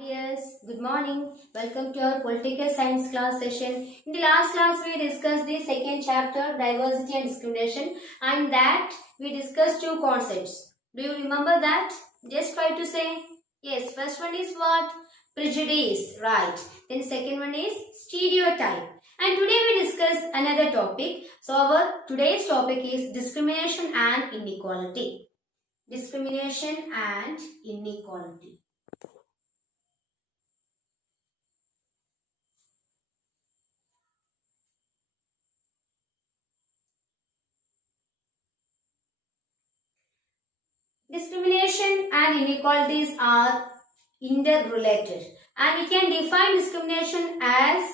Yes, good morning. Welcome to our political science class session. In the last class, we discussed the second chapter, diversity and discrimination, and that we discussed two concepts. Do you remember that? Just try to say. Yes, first one is what? Prejudice, right. Then second one is stereotype. And today we discuss another topic. So our today's topic is discrimination and inequality. Discrimination and inequality. Discrimination and inequalities are interrelated, and we can define discrimination as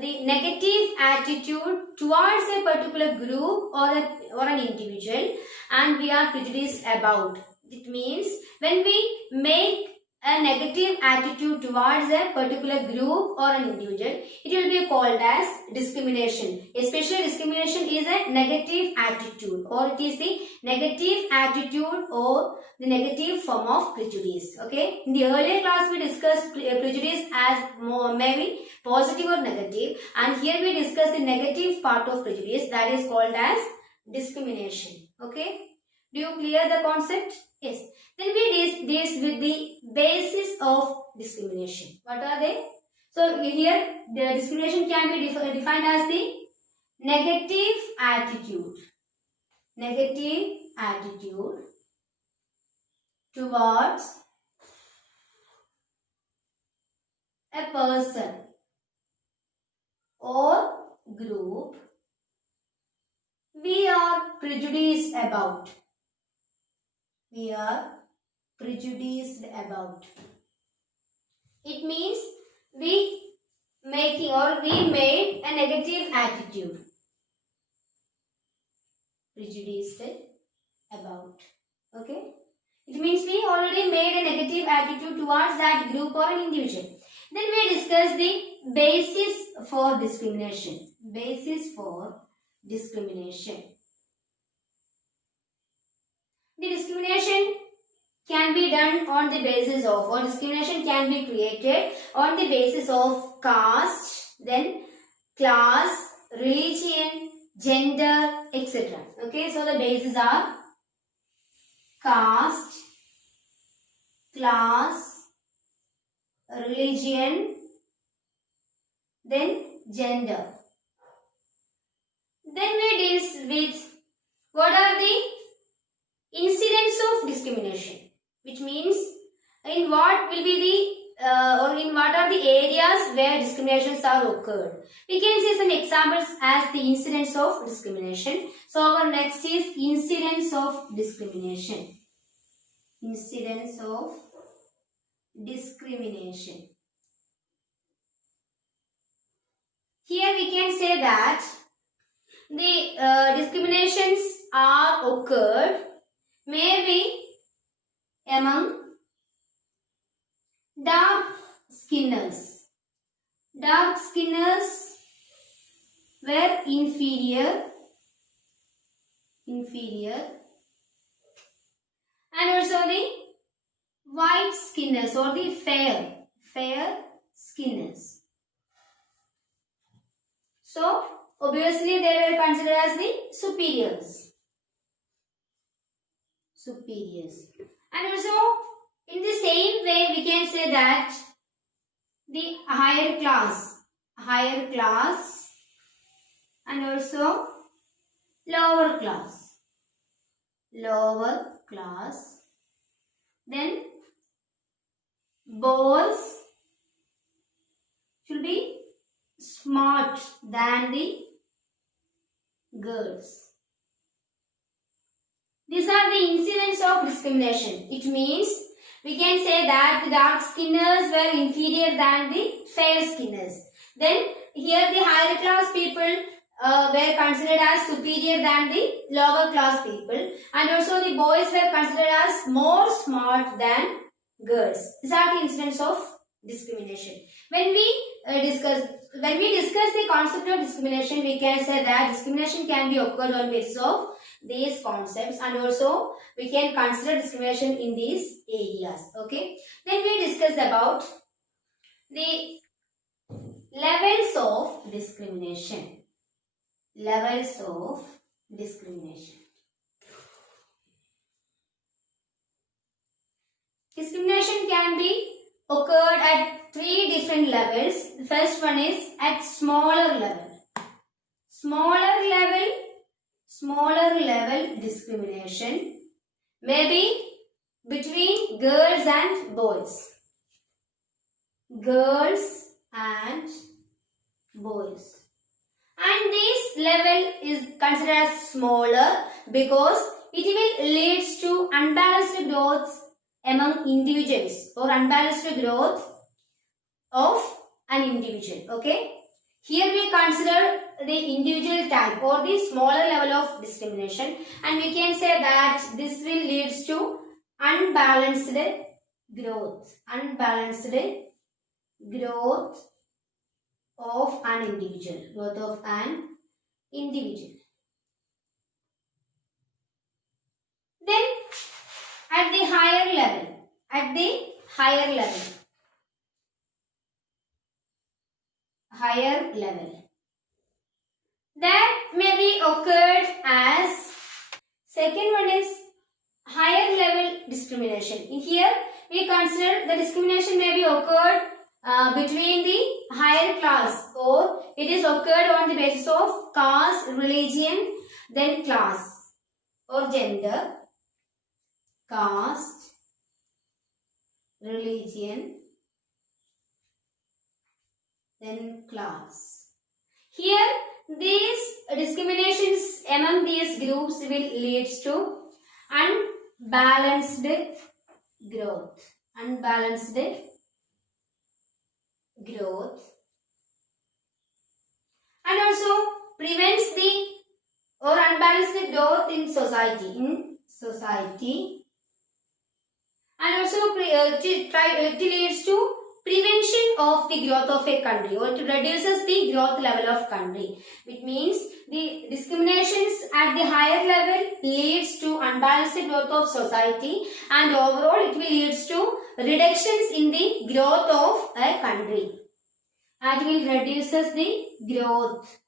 the negative attitude towards a particular group or an individual, and we are prejudiced about. It means when we make a negative attitude towards a particular group or an individual, it will be called as discrimination. Especially discrimination is a negative attitude, or it is the negative attitude or the negative form of prejudice. Okay, in the earlier class we discussed prejudice as maybe positive or negative, and here we discuss the negative part of prejudice, that is called as discrimination. Okay, do you clear the concept? Yes. Then we deal with the basis of discrimination. What are they? So here the discrimination can be defined as the negative attitude. Negative attitude towards a person or group we are prejudiced about. We are prejudiced about. It means we made a negative attitude. Prejudiced about. Okay. It means we already made a negative attitude towards that group or an individual. Then we discuss the basis for discrimination. Basis for discrimination. The discrimination can be done on the basis of, or discrimination can be created on the basis of caste, then class, religion, gender, etc. Okay, so the bases are caste, class, religion, then gender. Then we deal with what are the incidents of discrimination, which means in what will be the or in what are the areas where discriminations are occurred. We can see some examples as the incidents of discrimination. So our next is incidents of discrimination. Incidents of discrimination. Here we can say that the discriminations are occurred maybe among dark skinners. Dark skinners were inferior, and also the white skinners or the fair skinners. So obviously they were considered as the superiors. And also in the same way we can say that the higher class and also lower class, then boys should be smart than the girls. These are the incidents of discrimination. It means we can say that the dark skinners were inferior than the fair skinners. Then here the higher class people were considered as superior than the lower class people, and also the boys were considered as more smart than girls. These are the incidents of discrimination. When we discuss the concept of discrimination, we can say that discrimination can be occurred on basis of these concepts, and also we can consider discrimination in these areas. Okay. Then we discuss about the levels of discrimination. Levels of discrimination. Discrimination can be occurred at three different levels. The first one is at smaller level. Smaller level discrimination may be between girls and boys. Girls and boys. And this level is considered as smaller because it will lead to unbalanced growth among individuals or unbalanced growth of an individual. Okay. Here we consider the individual type or the smaller level of discrimination, and we can say that this will lead to unbalanced growth. Unbalanced growth of an individual. Growth of an individual. Then at the higher level, that may be occurred as, second one is higher level discrimination. In here we consider the discrimination may be occurred between the higher class, or it is occurred on the basis of caste, religion, then class or gender. Caste, religion, then class. Here these discriminations among these groups will lead to unbalanced growth. Unbalanced growth, and also prevents the or unbalanced growth in society. And also it leads to prevention of the growth of a country, or it reduces the growth level of country. It means the discriminations at the higher level leads to unbalanced growth of society, and overall it will leads to reductions in the growth of a country, and it will reduces the growth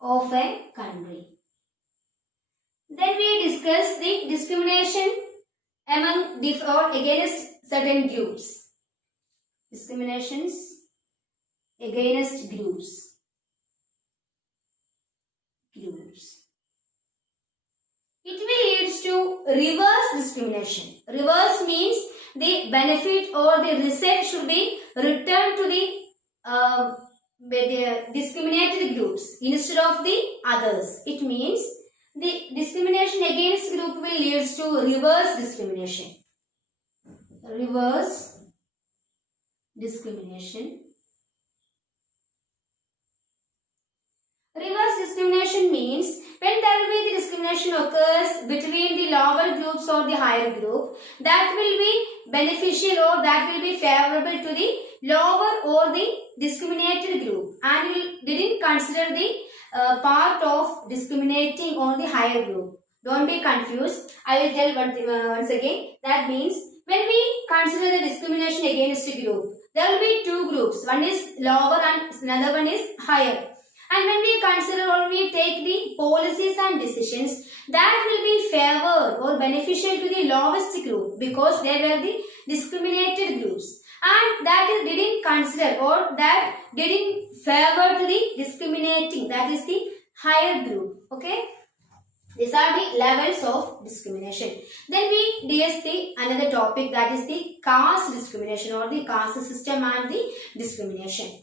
of a country. Then we discuss the discrimination among or against certain groups. Discriminations against groups. It will lead to reverse discrimination. Reverse means the benefit or the result should be returned to the discriminated groups instead of the others. It means the discrimination against group will lead to reverse discrimination. Reverse discrimination. Reverse discrimination means when there will be the discrimination occurs between the lower groups or the higher group, that will be beneficial or that will be favorable to the lower or the discriminated group, and we didn't consider the part of discriminating on the higher group. Don't be confused. I will tell once again. That means when we consider the discrimination against a group, there will be two groups. One is lower and another one is higher. And when we consider or we take the policies and decisions, that will be favored or beneficial to the lowest group because they were the discriminated groups. And that didn't consider or that didn't favor to the discriminating, that is the higher group. Okay. These are the levels of discrimination. Then we discuss the another topic, that is the caste discrimination or the caste system and the discrimination.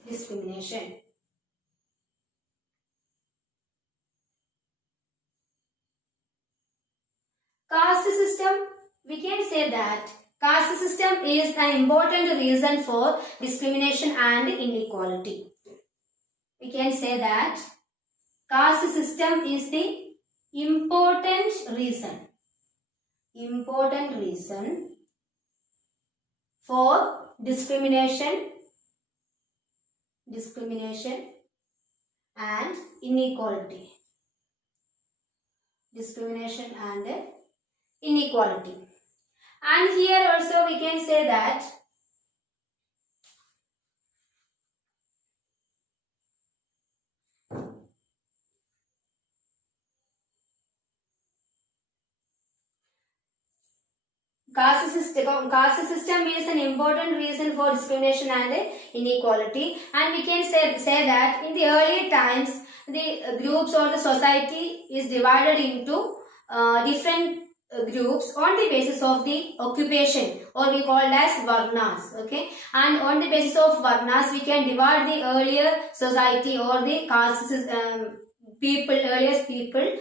Caste system, we can say that caste system is an important reason for discrimination and inequality. We can say that caste system is the important reason for discrimination and inequality. discrimination and inequality. And here also we can say that caste system is an important reason for discrimination and inequality. And we can say that in the earlier times, the groups or the society is divided into different groups on the basis of the occupation, or we call it as varnas. Okay, and on the basis of varnas we can divide the earlier society or the caste earliest people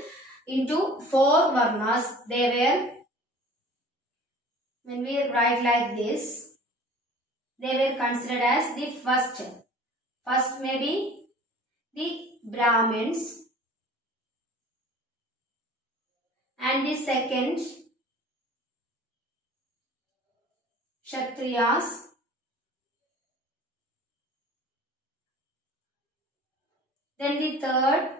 into 4 varnas. They were, when we write like this, they were considered as the first maybe the Brahmins, and the second Kshatriyas, then the third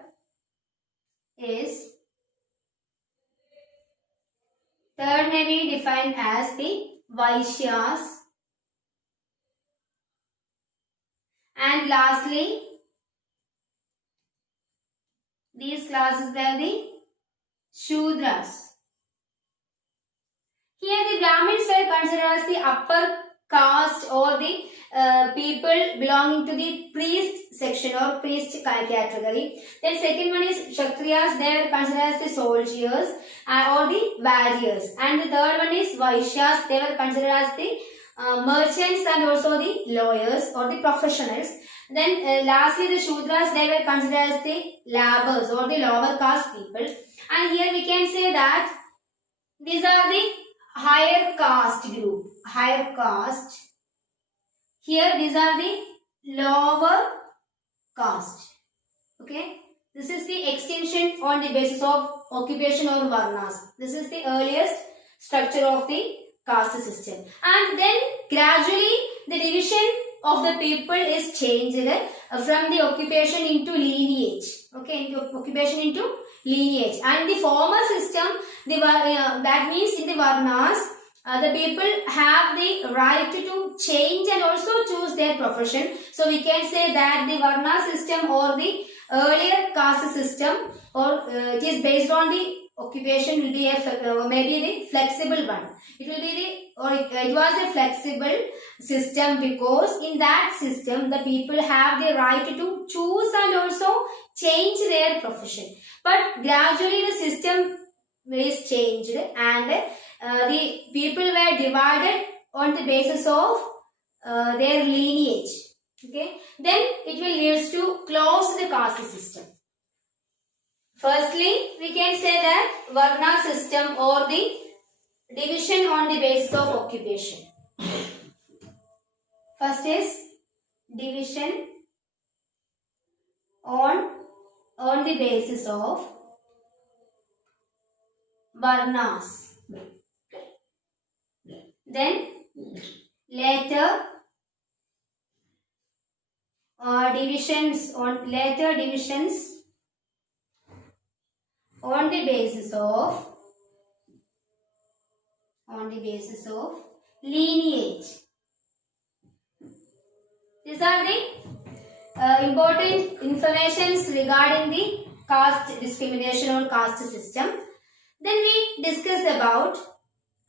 may be defined as the Vaishyas, and lastly these classes were the Shudras. Here the Brahmins were considered as the upper caste, or the people belonging to the priest section or priest category. Then second one is Kshatriyas. They were considered as the soldiers or the warriors. And the third one is Vaishyas. They were considered as the merchants and also the lawyers or the professionals. Then lastly the Shudras, they were considered as the laborers or the lower caste people. And here we can say that these are the higher caste group. Higher caste. Here these are the lower caste. Okay. This is the extension on the basis of occupation or varnas. This is the earliest structure of the caste system. And then gradually the division of the people is changed from the occupation into lineage. Okay, into occupation into lineage. And the former system, that means in the varnas, the people have the right to change and also choose their profession. So we can say that the varna system or the earlier caste system, or it is based on the occupation, will be a maybe the flexible one. It will be it was a flexible system, because in that system the people have the right to choose and also change their profession. But gradually the system is changed, and the people were divided on the basis of their lineage. Okay, then it will lead to close the caste system. Firstly, we can say that varna system, or the division on the basis of occupation. First is division on the basis of varnas. Then later divisions on the basis of lineage. These are the important informations regarding the caste discrimination or caste system. Then we discuss about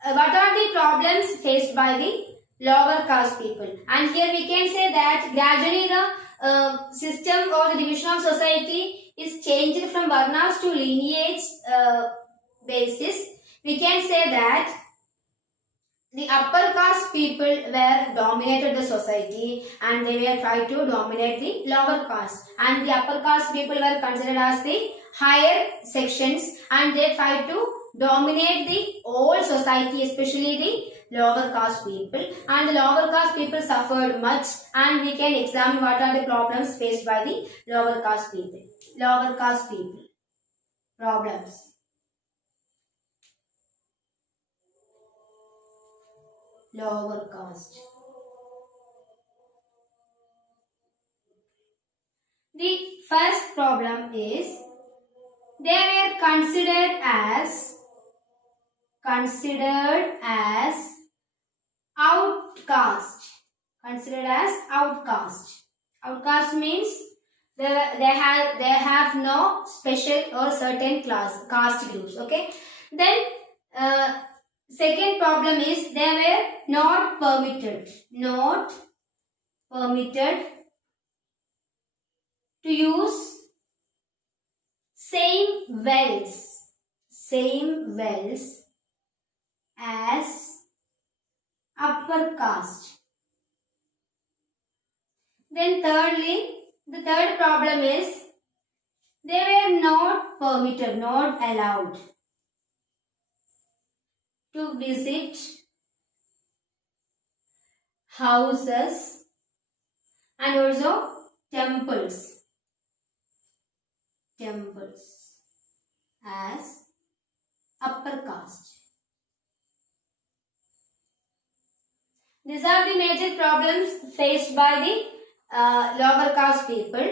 what are the problems faced by the lower caste people. And here we can say that gradually the system or the division of society is changed from varnas to lineage basis. We can say that the upper caste people were dominated the society, and they were trying to dominate the lower caste. And the upper caste people were considered as the higher sections, and they tried to dominate the whole society, especially the lower caste people. And the lower caste people suffered much, and we can examine what are the problems faced by the lower caste people. Lower caste people. Problems. Lower caste. The first problem is they were considered as outcast. Considered as outcast. Outcast means they have no special or certain caste groups. Okay. Then second problem is they were not permitted to use same wells as upper caste. Then thirdly, the third problem is they were not permitted, not allowed to visit houses and also temples as upper caste. These are the major problems faced by the lower caste people,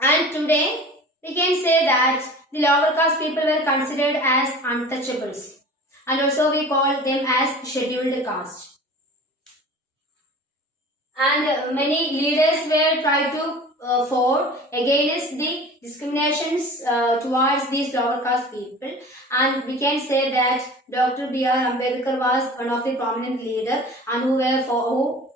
and today we can say that the lower caste people were considered as untouchables, and also we call them as scheduled caste. And many leaders were trying to fought against the discriminations towards these lower caste people, and we can say that Dr. B.R. Ambedkar was one of the prominent leaders and who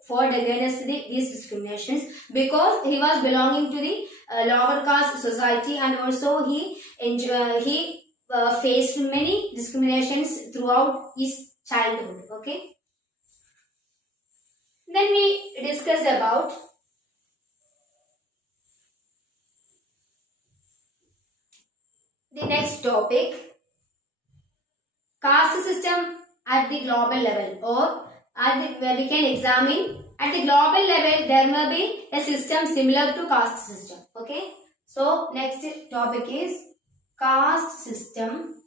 fought against these discriminations, because he was belonging to the lower caste society, and also he faced many discriminations throughout his childhood. Okay. Then we discuss about the next topic, caste system at the global level, or where we can examine at the global level there may be a system similar to caste system. Okay. So next topic is caste system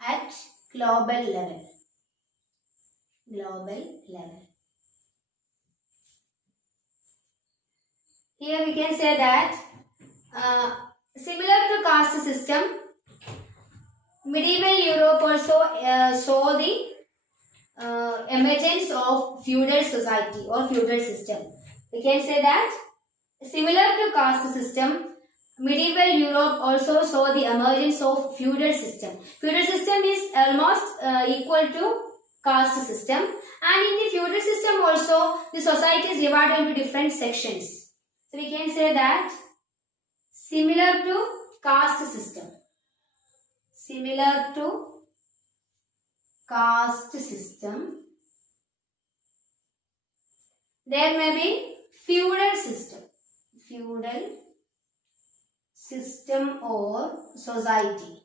at global level. Here we can say that similar to caste system, medieval Europe also saw the emergence of feudal society or feudal system. We can say that similar to caste system, medieval Europe also saw the emergence of feudal system. Feudal system is almost equal to caste system, and in the feudal system also the society is divided into different sections. So we can say that similar to caste system. There may be feudal system or society.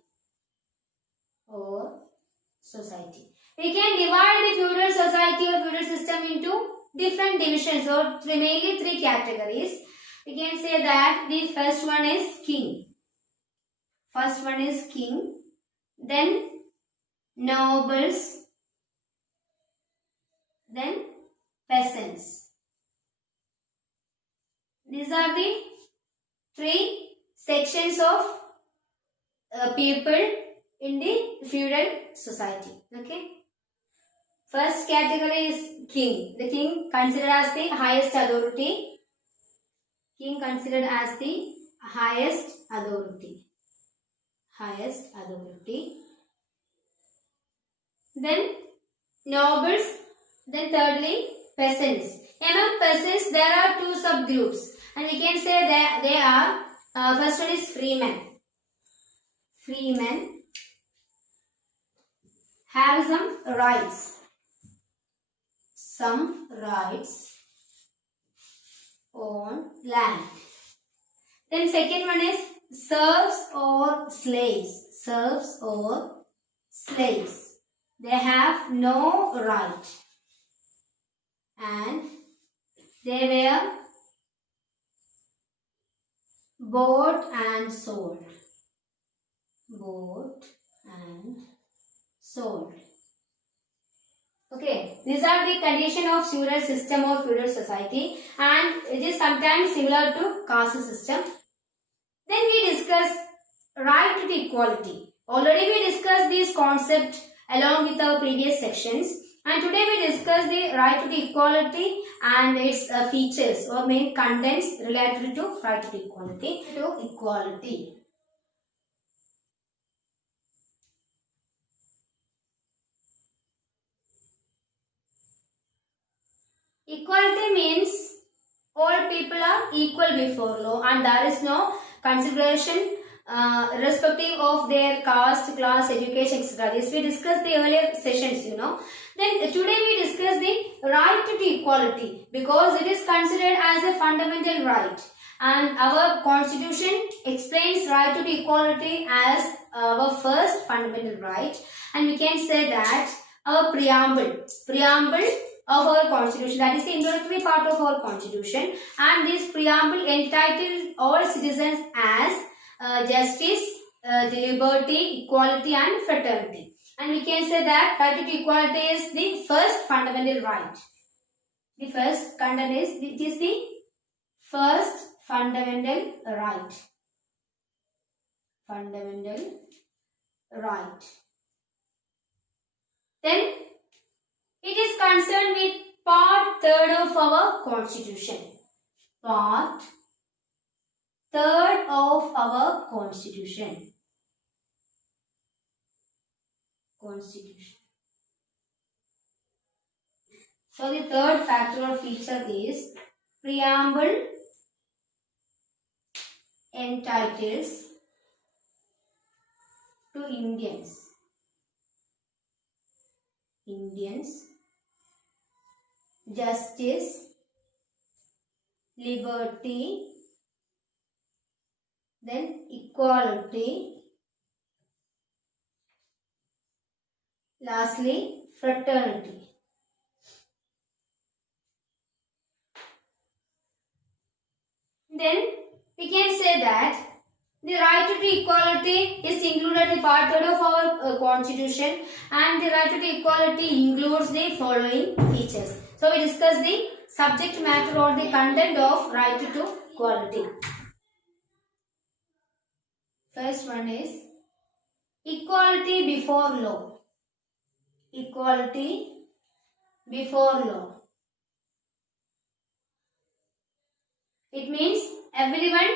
We can divide the feudal society or feudal system into different divisions, or mainly three categories. We can say that the first one is king. Then nobles, then peasants. These are the three sections of people in the feudal society. Okay. First category is king. The king considered as the highest authority. Then nobles. Then thirdly, peasants. Among peasants, there are two subgroups, and we can say that they are first one is freemen. Freemen have some rights on land. Then second one is serfs or slaves. They have no right, and they were bought and sold. Okay, these are the condition of feudal system or feudal society, and it is sometimes similar to caste system. Then we discuss right to equality. Already we discussed this concept along with our previous sections, and today we discuss the right to equality and its features or main contents related to right to equality. Equality means all people are equal before law and there is no consideration irrespective of their caste, class, education, etc. This we discussed the earlier sessions, Then today we discuss the right to equality because it is considered as a fundamental right. And our constitution explains right to equality as our first fundamental right. And we can say that our preamble of our constitution, that is the introductory part of our constitution, and this preamble entitled all citizens as justice, liberty, equality and fraternity. And we can say that right to equality is the first fundamental right. The first content is, it is the first fundamental right. Fundamental right. Then it is concerned with part 3rd of our constitution. Part 3rd of our constitution. So the third factor or feature is preamble entitles to Indians justice, liberty, then equality, lastly fraternity. Then we can say that the right to equality is included in part 3rd of our constitution, and the right to equality includes the following features. So we discuss the subject matter or the content of right to equality. First one is equality before law. Equality before law. It means everyone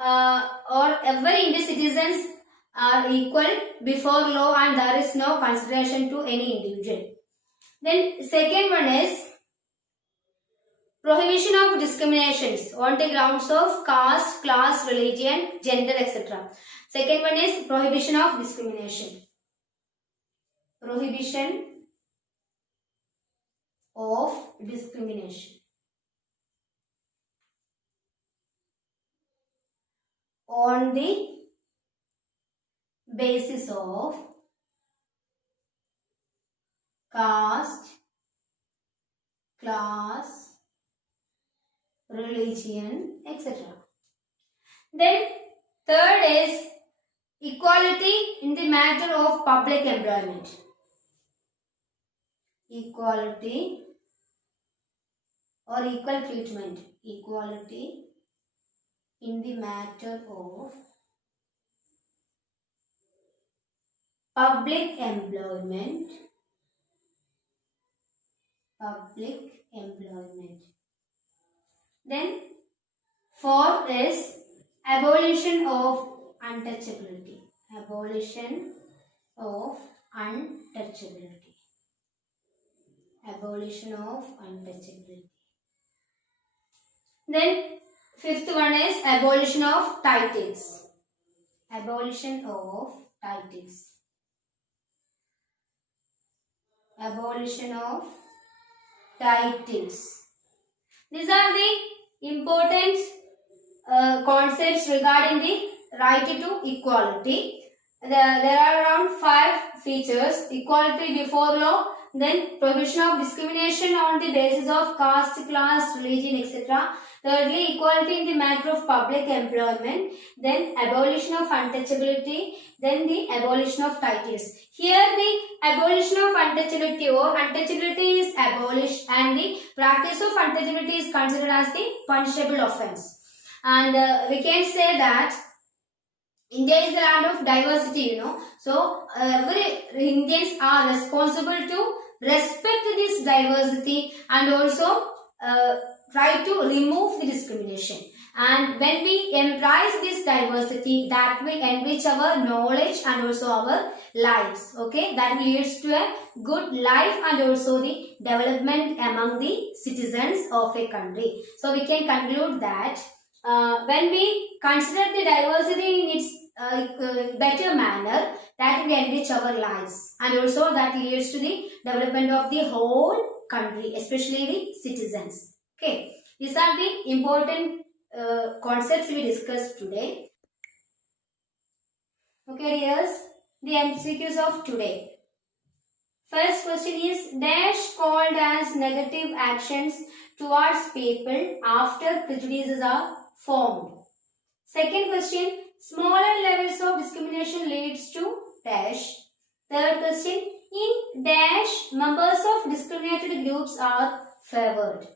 or every Indian citizens are equal before law and there is no consideration to any individual. Then second one is prohibition of discriminations on the grounds of caste, class, religion, gender, etc. Second one is prohibition of discrimination. Prohibition of discrimination on the basis of caste, class, religion, etc. Then third is equality in the matter of public employment. Equality or equal treatment. Equality in the matter of public employment. Public employment. Then fourth is abolition of untouchability. Abolition of untouchability. Abolition of untouchability. Then fifth one is abolition of titles. Abolition of titles. Abolition of titles. These are the important concepts regarding the right to equality. There are around 5 features: equality before law, then prohibition of discrimination on the basis of caste, class, religion, etc. Thirdly, equality in the matter of public employment, then abolition of untouchability, then the abolition of titles. Here the abolition of untouchability or untouchability is abolished and the practice of untouchability is considered as the punishable offence. And we can say that India is a land of diversity, So, every Indians are responsible to respect this diversity and also try to remove the discrimination. And when we embrace this diversity, that will enrich our knowledge and also our lives. Okay, that leads to a good life and also the development among the citizens of a country. So, we can conclude that when we consider the diversity in its better manner, that will enrich our lives and also that leads to the development of the whole country, especially the citizens. Okay, these are the important concepts we discussed today. Okay, dears, the MCQs of today. First question is dash called as negative actions towards people after prejudices are formed. Second question, smaller levels of discrimination leads to dash. Third question, in dash, members of discriminated groups are favored.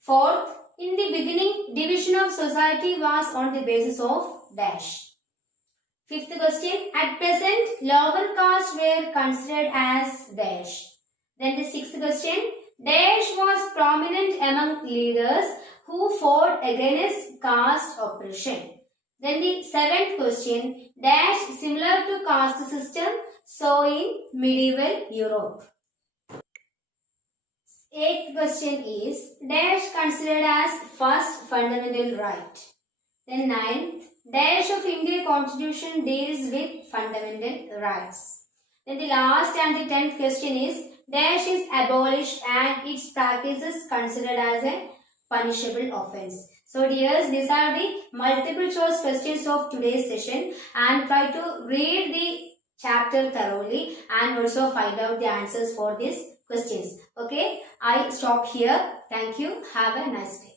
Fourth, in the beginning, division of society was on the basis of dash. Fifth question, at present, lower castes were considered as dash. Then the sixth question, dash was prominent among leaders who fought against caste oppression. Then the seventh question, dash similar to caste system saw in medieval Europe. Eighth question is, dash considered as first fundamental right. Then ninth, dash of Indian constitution deals with fundamental rights. Then the last and the 10th question is, dash is abolished and its practice is considered as a punishable offense. So dears, these are the multiple choice questions of today's session and try to read the chapter thoroughly and also find out the answers for these questions. Okay, I stop here. Thank you. Have a nice day.